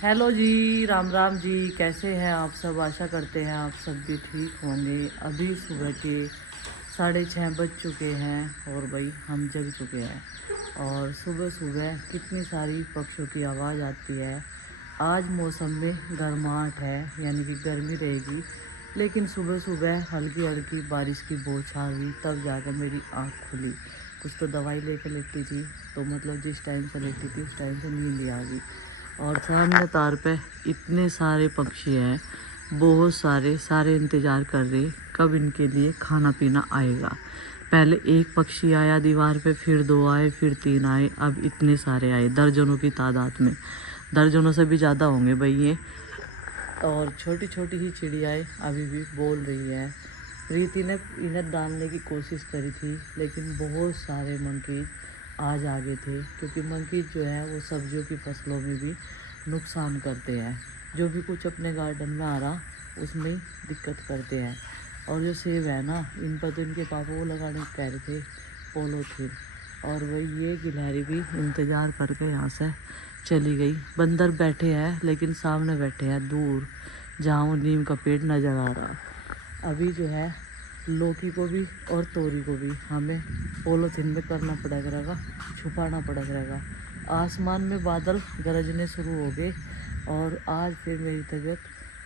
Hello जी, राम राम जी। कैसे हैं आप सब? आशा करते हैं आप सब भी ठीक होंगे। अभी सुबह के 6:30 बज चुके हैं और भाई हम जग चुके हैं। और सुबह सुबह कितनी सारी पक्षियों की आवाज़ आती है। आज मौसम में गर्माहट है, यानी कि गर्मी रहेगी, लेकिन सुबह सुबह हल्की हल्की बारिश की बौछार हुई, तब जाकर मेरी आँख खुली। कुछ तो दवाई लेकर लेटी थी, तो मतलब जिस टाइम से लेटी थी उस टाइम से नींद आ गई। और सामने तार पे इतने सारे पक्षी हैं, बहुत सारे इंतज़ार कर रहे कब इनके लिए खाना पीना आएगा। पहले एक पक्षी आया दीवार पे, फिर 2 आए, फिर 3 आए, अब इतने सारे आए, दर्जनों की तादाद में, दर्जनों से भी ज़्यादा होंगे भाई ये। और छोटी छोटी ही चिड़ियाएँ अभी भी बोल रही है। प्रीति ने इन्हें डालने की कोशिश करी थी, लेकिन बहुत सारे मंकीज आज आगे थे, क्योंकि मंकीज जो है वो सब्जियों की फसलों में भी नुकसान करते हैं। जो भी कुछ अपने गार्डन में आ रहा उसमें दिक्कत करते हैं। और जो सेब है ना, इन पर तो इनके पापा वो लगाने कह रहे थे पॉलीथीन। और वही ये गिलहरी भी इंतज़ार करके यहाँ से चली गई। बंदर बैठे हैं, लेकिन सामने बैठे हैं दूर, जहाँ वो नीम का पेड़ नज़र आ रहा। अभी जो है लौकी को भी और तोरी को भी हमें पॉलीथीन में करना पड़ेगा, छुपाना पड़ेगा। आसमान में बादल गरजने शुरू हो गए और आज फिर मेरी तबीयत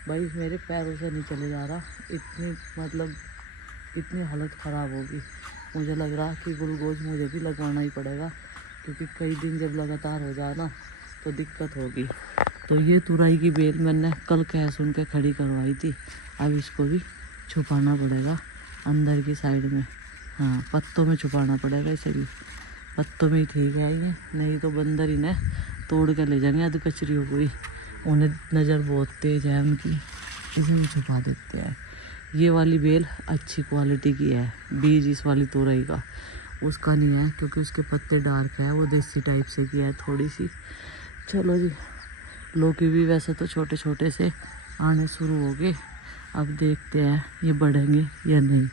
भाई मेरे पैरों से नहीं चले जा रहा। इतनी हालत ख़राब होगी। मुझे लग रहा कि ग्लूकोज मुझे भी लगवाना ही पड़ेगा, क्योंकि कई दिन जब लगातार हो जाए ना तो दिक्कत होगी। तो ये तुरई की बेल मैंने कल कह सुन के खड़ी करवाई थी, अब इसको भी छुपाना पड़ेगा अंदर की साइड में। हाँ, पत्तों में छुपाना पड़ेगा इसे भी। पत्तों में ही ठीक है ये, नहीं तो बंदर इन्हें तोड़ के ले जाएंगे। अध कचरी हो गई, उन्हें नज़र बहुत तेज़ है उनकी, इसमें छुपा देते हैं। ये वाली बेल अच्छी क्वालिटी की है, बीज इस वाली तोरई का उसका नहीं है, क्योंकि उसके पत्ते डार्क है, वो देसी टाइप से की है थोड़ी सी। चलो जी, लौकी भी वैसे तो छोटे छोटे से आने शुरू हो गए, अब देखते हैं ये बढ़ेंगे या नहीं।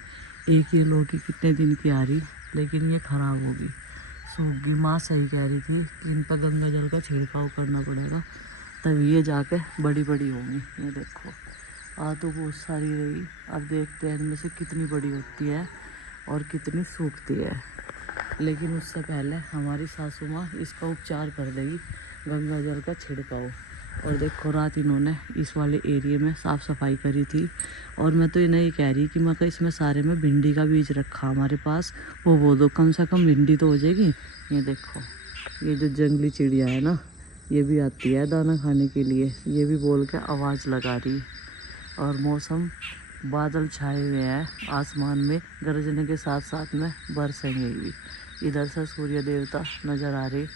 एक ये लौकी कितने दिन की आ रही, लेकिन ये ख़राब होगी, सूख गई। माँ सही कह रही थी कि इन पर गंगा जल का छिड़काव करना पड़ेगा, तभी ये जाके बड़ी बड़ी होंगी। ये देखो आ तो बहुत सारी रही, अब देखते हैं इनमें से कितनी बड़ी होती है और कितनी सूखती है। लेकिन उससे पहले हमारी सासू माँ इसका उपचार कर देगी, गंगा जल का छिड़काव। और देखो रात इन्होंने इस वाले एरिया में साफ़ सफाई करी थी, और मैं तो इन्हें ही कह रही कि मैं इसमें सारे में भिंडी का बीज रखा हमारे पास, वो बो दो, कम से कम भिंडी तो हो जाएगी। ये देखो, ये जो जंगली चिड़िया है ना, ये भी आती है दाना खाने के लिए, ये भी बोल के आवाज़ लगा रही। और मौसम बादल छाए हुए हैं, आसमान में गरजने के साथ साथ में बरसेंगे भी। इधर से सूर्य देवता नज़र आ रहे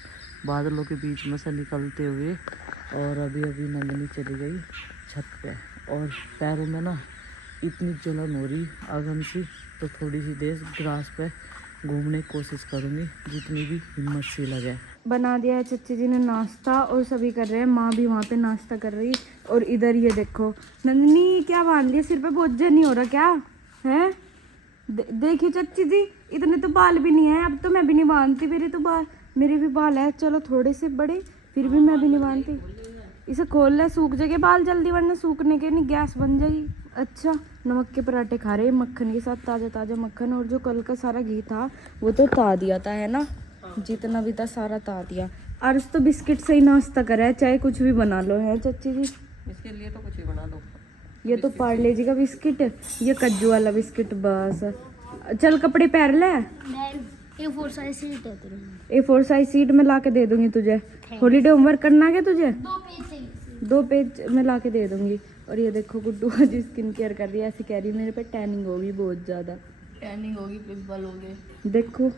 बादलों के बीच में से निकलते हुए। और अभी अभी नंदनी चली गई छत पे, और पैरों में ना इतनी जलन हो रही अगन सी, तो थोड़ी सी देर ग्रास पे घूमने की कोशिश करूँगी, जितनी भी हिम्मत सी लगे। बना दिया है चच्ची जी ने नाश्ता, और सभी कर रहे हैं। माँ भी वहाँ पे नाश्ता कर रही। और इधर ये देखो नंदनी क्या बांध लिया सिर पे, बोझ नहीं हो रहा क्या है? देखिए चच्ची जी, इतने तो बाल भी नहीं है, अब तो मैं भी नहीं बांधती, मेरे भी बाल है, चलो थोड़े से बड़े, फिर भी मैं भी नहीं बांधती। इसे खोल ले, सूख जाएंगे बाल जल्दी, वरना सूखने के नहीं गैस बन जाएगी। अच्छा, नमक के पराठे खा रहे हैं मक्खन के साथ, ताज़ा ताज़ा मक्खन। और जो कल का सारा घी था वो तो ता दिया था, है ना, जितना भी था सारा ता दिया। अर्ज तो बिस्किट से ही नाश्ता करा है, चाहे कुछ भी बना लो, है चच्ची जी? इसके लिए तो कुछ ही बना लो। ये तो पार्ले जी का बिस्किट, ये कज्जू वाला बिस्किट, बस। चल कपड़े पहन ले। A4 साइज सीट है तेरे में। A4 साइज सीट में ला के दे दूंगी तुझे। हॉलीडे होमवर्क करना है तुझे? 2 पेज चाहिए। 2 पेज में ला के दे दूंगी। और ये देखो गुड्डू आज स्किन केयर कर रही है, ऐसी कह रही है मेरे पे टैनिंग होगी बहुत ज़्यादा। टैनिंग होगी, पिंपल हो गए देखो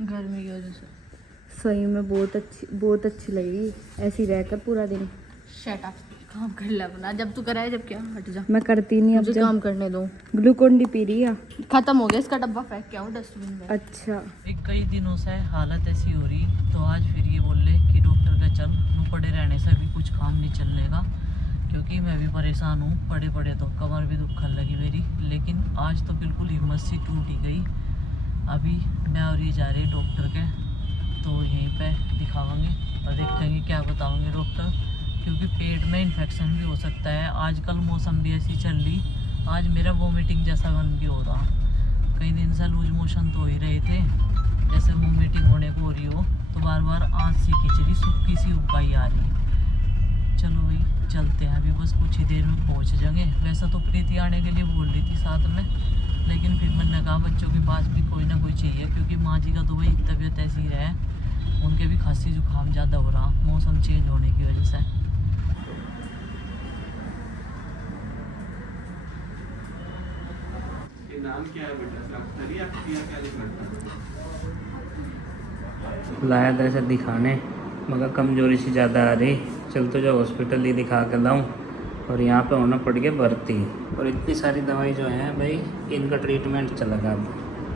गर्मी की वजह से। सही में बहुत अच्छी लगेगी ऐसी रहकर पूरा दिन। शट अप, काम कर ले अपना। जब तू कराए, जब क्या, हट जा। मैं करती नहीं, अब मुझे काम करने दो। ग्लूकोन डी पी रही है। खत्म हो गया, इसका डब्बा फेंक के आओ डस्टबिन में। अच्छा, कई दिनों से हालत ऐसी हो रही, तो आज फिर ये बोल रहे कि डॉक्टर का चल, नू पड़े रहने से भी कुछ काम नहीं चलने का, क्योंकि मैं भी परेशान हूँ। पड़े पड़े तो कमर भी दुखने लगी मेरी। लेकिन आज तो बिल्कुल हिम्मत सी टूट ही गई। अभी मैं और ये जा रहे डॉक्टर के, तो यहीं पे दिखावांगे और देखेंगे क्या बताओगे डॉक्टर। क्योंकि पेट में इन्फेक्शन भी हो सकता है। आजकल मौसम भी ऐसी चल रही, आज मेरा वोमिटिंग जैसा मन भी हो रहा। कई दिन से लूज मोशन तो हो ही रहे थे, जैसे वोमिटिंग होने को हो रही हो, तो बार बार आँख सी खिंचड़ी, सूखी सी उबाई आ रही। चलो भाई चलते हैं, अभी बस कुछ ही देर में पहुंच जाएंगे। वैसा तो प्रीति आने के लिए बोल रही थी साथ में, लेकिन फिर मैंने कहा बच्चों के पास भी कोई ना कोई चाहिए, क्योंकि माँ जी का तो भाई तबीयत ऐसी ही है, उनके भी खांसी जुकाम ज़्यादा हो रहा मौसम चेंज होने की वजह से। ये नाम क्या है बेटा? क्या लिखना लाया था ऐसे दिखाने, मगर कमजोरी सी ज़्यादा आ रही, चल तो जो हॉस्पिटल ही दिखा कर लाऊँ। और यहाँ पे होना पड़ गया भर्ती, और इतनी सारी दवाई जो है भाई इनका ट्रीटमेंट चलेगा। अब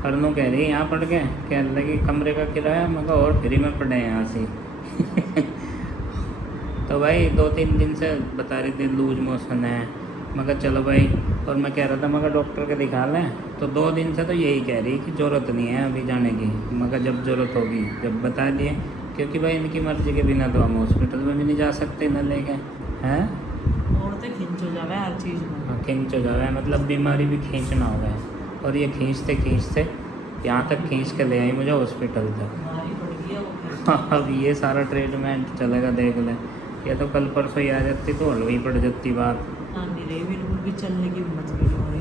करनों कह रही है यहाँ पड़ गए, कहने लगी कमरे का किराया, मगर और फ्री में पड़े यहाँ से तो भाई 2-3 दिन से बता रही थी लूज मोशन है, मगर चलो भाई। और मैं कह रहा था मगर डॉक्टर के दिखा लें, तो 2 दिन से तो यही कह रही कि ज़रूरत नहीं है अभी जाने की, मगर जब ज़रूरत होगी जब बता दिए, क्योंकि भाई इनकी मर्ज़ी के बिना तो हम हॉस्पिटल में भी नहीं जा सकते न लेके हैं। औरतें खिंच हो जावे हर चीज़ में। खींच हो जाए मतलब बीमारी भी खींचना हो गया, और ये खींचते खींचते यहाँ तक खींच के ले आई मुझे हॉस्पिटल तक। बीमारी पड़ गई है वो। अब ये सारा ट्रीटमेंट चलेगा, देख ले। ये तो कल परसों ही आ जाती तो हलवी पड़ जाती बात। हाँ नहीं रही बिल्कुल भी, चलने की हिम्मत भी नहीं हो रही।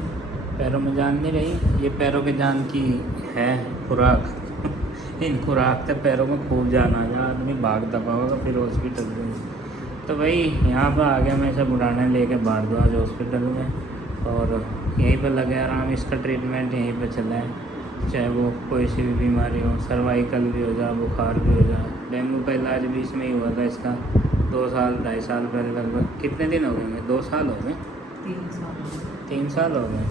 पैरों में जान नहीं रही, ये पैरों के जान की है खुराक इन खुराक से पैरों में खूब जान आ जा, आदमी भाग दबाओगा फिर हॉस्पिटल में। तो भाई यहाँ पर आ गया मैं इसे बुढ़ाने लेके भारद्वाज हॉस्पिटल में, और यहीं पर लगे आराम। इसका ट्रीटमेंट यहीं पर चला है, चाहे वो कोई सी भी बीमारी हो, सर्वाइकल भी हो जाए, बुखार भी हो जाए। डेंगू का इलाज भी इसमें ही हुआ था इसका 2-2.5 साल पहले लगभग। कितने दिन हो गए? 2 साल हो गए, 3 साल 3 साल हो गए,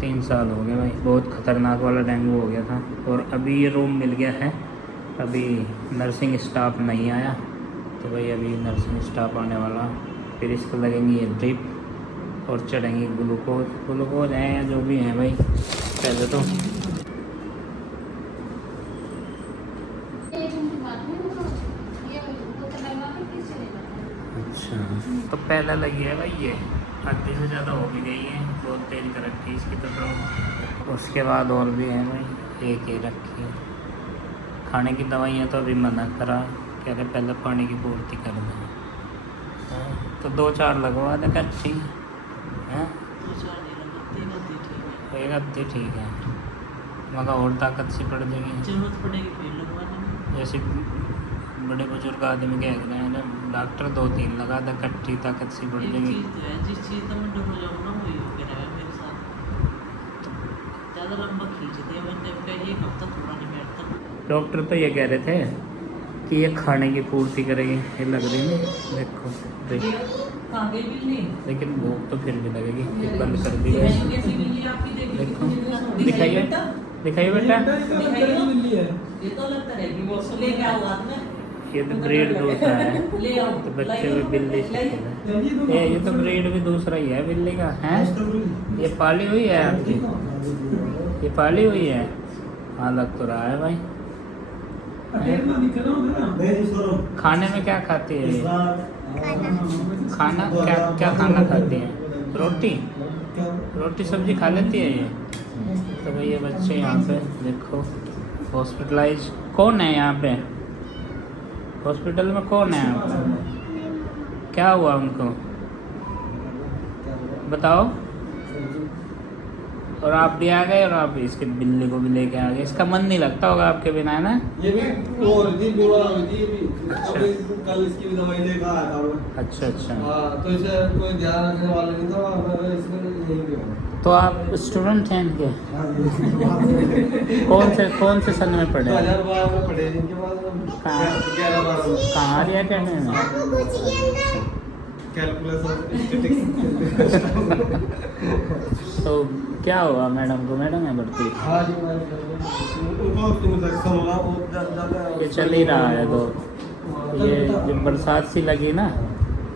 3 साल हो गए भाई। बहुत ख़तरनाक वाला डेंगू हो गया था। और अभी ये रूम मिल गया है, अभी नर्सिंग स्टाफ नहीं आया, तो भाई अभी नर्सिंग स्टाफ आने वाला, फिर इसको लगेंगी ये ड्रिप और चढ़ेंगी ग्लूकोज है या जो भी है भाई। पहले तो अच्छा, तो पहले लगी है भाई, ये आधी से ज़्यादा हो भी गई है, बहुत तेज कर रखी है इसकी तो। उसके बाद और भी है भाई, एक ही रखी है। खाने की दवाइयाँ तो अभी मना करा, कह रहे पहले पानी की पूर्ति कर दें, तो 2-4 लगवा दे कच्ची है, 2-4 नहीं लगती, 3 आती ठीक है। एक आधी ठीक है, मगर और ताकत सी पड़ जाएगी। जरूरत पड़ेगी फिर लगवाने में। जैसे बड़े बुजुर्ग आदमी कह रहे हैं ना, डॉक्टर 2-3 लगा दे, कच्ची ताकत सी बढ़ एक जाएगी। चीज़ तो है, जिस चीज़ का मैं डर हो जाऊँ ना वही हो गया है मेरे साथ। ज़्यादा लंबा खींच दिया मैंने, कहा 1 हफ्ता थोड़ा नहीं बैठता। डॉक्टर तो ये कह रहे थे कि ये खाने की पूर्ति करेगी, ये लग रही है देखो देख, आगे भी नहीं, लेकिन भूख तो फिर भी लगेगी। ये बंद कर दी है, कैसी मिली आपकी? देखो दिखाइए दिखाइए बेटा, ये तो लगता है कि वो लेके आओ हाथ में। ये तो ब्रीड दूसरा है, ले आओ तो बच्चे भी बिल्ली से खेले। ये तो ब्रीड भी दूसरा ही है बिल्ली का है। ये पाली हुई है आपकी, ये पाली हुई है। हाँ लग तो रहा है भाई। खाने में क्या खाती है ये? खाना क्या क्या खाना खाती है? रोटी सब्जी खा लेती है ये। तो भाई ये बच्चे यहाँ पे देखो हॉस्पिटलाइज। कौन है यहाँ पे हॉस्पिटल में? कौन है यहाँ पे? क्या हुआ उनको बताओ। और आप भी आ गए, और आप इसके बिल्ली को भी लेके आ गए। इसका मन नहीं लगता होगा आपके बिना, है ना? ये भी वो बीमार हुई थी अभी, कल इसकी भी दवाई लेकर आया था मैं। अच्छा अच्छा। हाँ, तो इसे कोई ध्यान रखने वाला नहीं था, मैं इसमें यहीं पे हूँ। तो आप स्टूडेंट हैं इनके? कौन से सन में पढ़े? 2012 में पढ़े इनके बाद। कहाँ? 11-12 में। कहाँ आ रही है कैलकुलस और स्टैटिस्टिक्स। तो क्या हुआ मैडम को? मैडम है भर्ती? हाँ जी, उनको इन्फेक्शन होगा बहुत ज़्यादा। ये चल ही रहा है। तो ये जब बरसात सी लगी ना,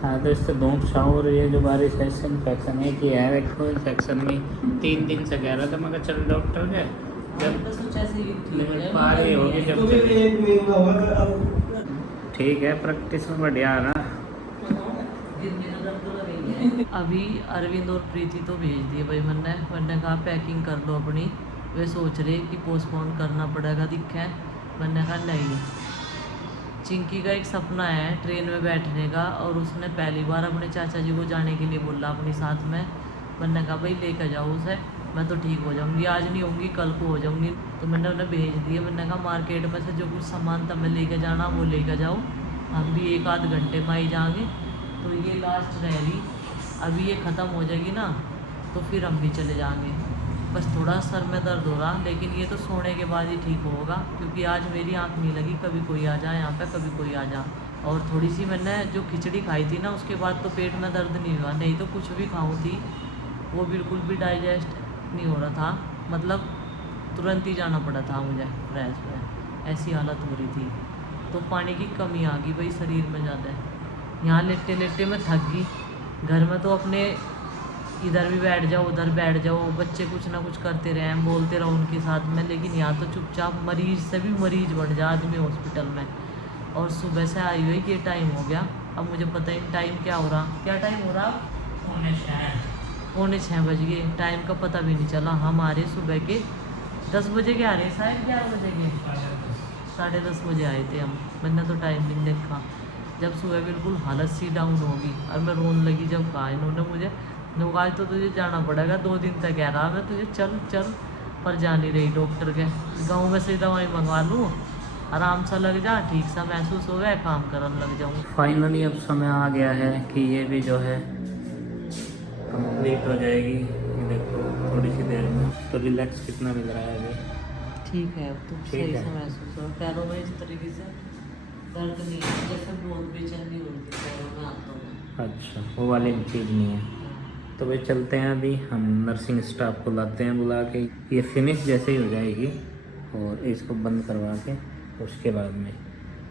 हाँ, तो इससे धूप छाँव हो रही है, जो बारिश है इससे इन्फेक्शन है कि है। देखो इन्फेक्शन में 3 दिन से कह रहा था, मगर चल डॉक्टर के जब बस कुछ ऐसे ही लिमिट पार ही होगी जब तो भी चले। एक महीना होगा अब। ठीक है, प्रैक्टिस में बढ़िया आ रहा। अभी अरविंद और प्रीति तो भेज दिए भाई मैंने कहा पैकिंग कर लो अपनी। वे सोच रहे कि पोस्टपोन करना पड़ेगा दिखे। मैंने कहा नहीं। चिंकी का एक सपना है ट्रेन में बैठने का और उसने पहली बार अपने चाचा जी को जाने के लिए बोला अपने साथ में। मैंने कहा भाई लेकर जाओ उसे, मैं तो ठीक हो जाऊंगी, आज नहीं होंगी कल को हो जाऊंगी। तो मैंने उन्हें भेज दिया। मैंने कहा मार्केट में से जो कुछ सामान तब मैं लेकर जाना वो लेकर जाओ, हम भी 1 आध घंटे में ही जाएंगे। तो ये लास्ट रह रही, अभी ये ख़त्म हो जाएगी ना तो फिर हम भी चले जाएंगे। बस थोड़ा सर में दर्द हो रहा, लेकिन ये तो सोने के बाद ही ठीक होगा क्योंकि आज मेरी आँख नहीं लगी। कभी कोई आ जाए यहाँ पे, कभी कोई आ जाए। और थोड़ी सी मैंने जो खिचड़ी खाई थी ना उसके बाद तो पेट में दर्द नहीं हुआ, नहीं तो कुछ भी खाऊँ थी वो बिल्कुल भी डाइजेस्ट नहीं हो रहा था। मतलब तुरंत ही जाना पड़ा था मुझे फ्रेश में, ऐसी हालत हो रही थी। तो पानी की कमी आ गई भाई शरीर में ज़्यादा। यहाँ लेटे लेटे मैं थक गई। घर में तो अपने इधर भी बैठ जाओ उधर बैठ जाओ, बच्चे कुछ ना कुछ करते रहे, हम बोलते रहो उनके साथ में। लेकिन यहाँ तो चुपचाप मरीज से भी मरीज बन जा आदमी हॉस्पिटल में। और सुबह से आई हुई ये टाइम हो गया, अब मुझे पता ही टाइम क्या हो रहा, क्या टाइम हो रहा, 5:45 बज गए। टाइम का पता भी नहीं चला। हम आ रहे सुबह के 10 बजे के आ रहे, शायद 11 बजे के, 10:30 बजे आए थे हम। मैंने तो टाइम भी नहीं देखा। जब सुबह बिल्कुल हालत सी डाउन होगी और मैं रोने लगी जब कहा इन्होंने मुझे, आज तो तुझे जाना पड़ेगा 2 दिन तक कह रहा मैं तुझे, चल चल, पर जा नहीं रही। डॉक्टर के गाँव में से दवाई मंगवा लूँ, आराम सा लग जा, ठीक सा महसूस हो गया, काम करने लग जाऊँ। फाइनली अब समय आ गया है कि ये भी जो है कंप्लीट हो जाएगी। ये देखो थोड़ी सी देर में तो रिलैक्स कितना मिल रहा है अभी। ठीक है, अब तो ठीक सही है। से महसूस हो। पैरों में इस तरीके से दर्द नहीं है, जैसे बहुत बेचैनी हो रही थी पैरों में, हाथों में। अच्छा, वो वाली चीज़ नहीं है। तो भाई चलते हैं, अभी हम नर्सिंग स्टाफ को लाते हैं बुला के। ये फिनिश जैसे ही हो जाएगी और इसको बंद करवा के उसके बाद में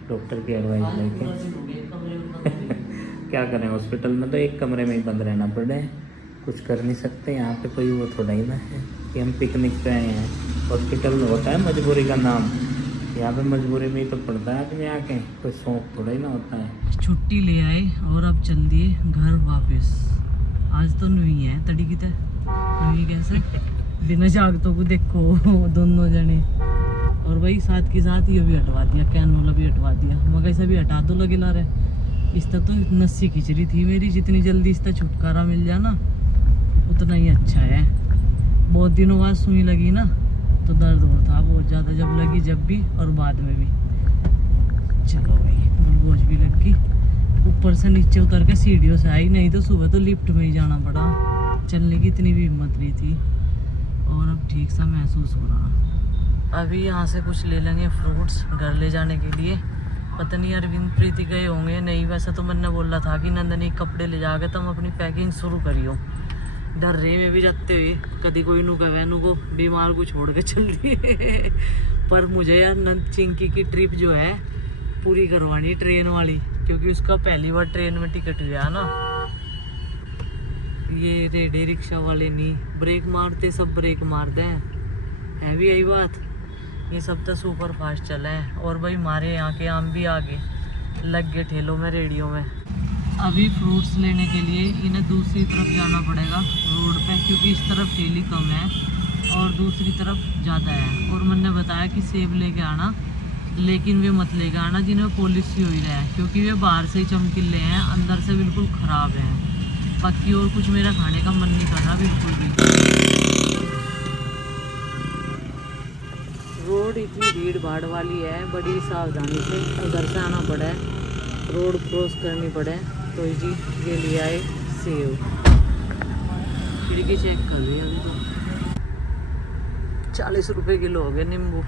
डॉक्टर की एडवाइस आज लेके पूरा दिन हो गया, कमरे में बंद हो गई। क्या करें, हॉस्पिटल में तो एक कमरे में ही बंद रहना पड़े, कुछ कर नहीं सकते। यहाँ पे कोई वो थोड़ा ही ना है कि हम पिकनिक पे आए हैं। हॉस्पिटल में होता है मजबूरी का नाम, यहाँ पे मजबूरी में ही तो पड़ता है आदमी आके, कोई शौक थोड़ा ही ना होता है। छुट्टी ले आए और अब चल दिए घर वापस। आज तो नहीं है तड़ी की नहीं कैसे बिना जागतों को देखो दोनों जने। और भाई साथ के साथ ये भी हटवा दिया, कैनोला भी हटवा दिया। मगर ऐसा भी हटा दो लगे ला रहे। इसका तो नस्सी खिचड़ी थी मेरी, जितनी जल्दी इसका छुटकारा मिल जाए ना उतना ही अच्छा है। बहुत दिनों बाद सुई लगी ना तो दर्द हो था बहुत ज़्यादा, जब लगी जब भी और बाद में भी। चलो भाई ग्लूकोज भी लग गई। ऊपर से नीचे उतर के सीढ़ियों से आई, नहीं तो सुबह तो लिफ्ट में ही जाना पड़ा। चलने की इतनी भी हिम्मत नहीं थी और अब ठीक सा महसूस हो रहा। अभी यहाँ से कुछ ले लेंगे फ्रूट्स घर ले जाने के लिए। पता नहीं अरविंद प्रीति गए होंगे नहीं, वैसे तो मैंने बोला था कि नंदनी कपड़े ले जाके तुम अपनी पैकिंग शुरू करियो। डर रही में भी जाते हुए कभी कोई नु कहे नु को बीमार को छोड़ के चल रही है। पर मुझे यार नंद चिंकी की ट्रिप जो है पूरी करवानी ट्रेन वाली, क्योंकि उसका पहली बार ट्रेन में टिकट हुआ ना। ये रेडे रिक्शा वाले नहीं ब्रेक मारते, सब ब्रेक मारते हैं, है भी यही बात। ये सब तो सुपर फास्ट चला है। और भाई हमारे यहाँ के आम भी आगे लग गए ठेलों में, रेडियो में। अभी फ्रूट्स लेने के लिए इन्हें दूसरी तरफ जाना पड़ेगा रोड पे, क्योंकि इस तरफ ठेली कम है और दूसरी तरफ ज़्यादा है। और मैंने बताया कि सेब लेके आना, लेकिन वे मत लेके आना जिन्हें पॉलिसी हो ही रहा है, क्योंकि वे बाहर से ही चमकीले हैं, अंदर से बिल्कुल ख़राब हैं। बाकी और कुछ मेरा खाने का मन नहीं कर रहा बिल्कुल भी। रोड इतनी भीड़ भाड़ वाली है, बड़ी सावधानी से उधर से आना पड़ा है, रोड क्रॉस करनी पड़े। तो जी ये ले आए सेब, खिड़की चेक कर ली अभी तो 40 रुपए किलो हो गए नींबू।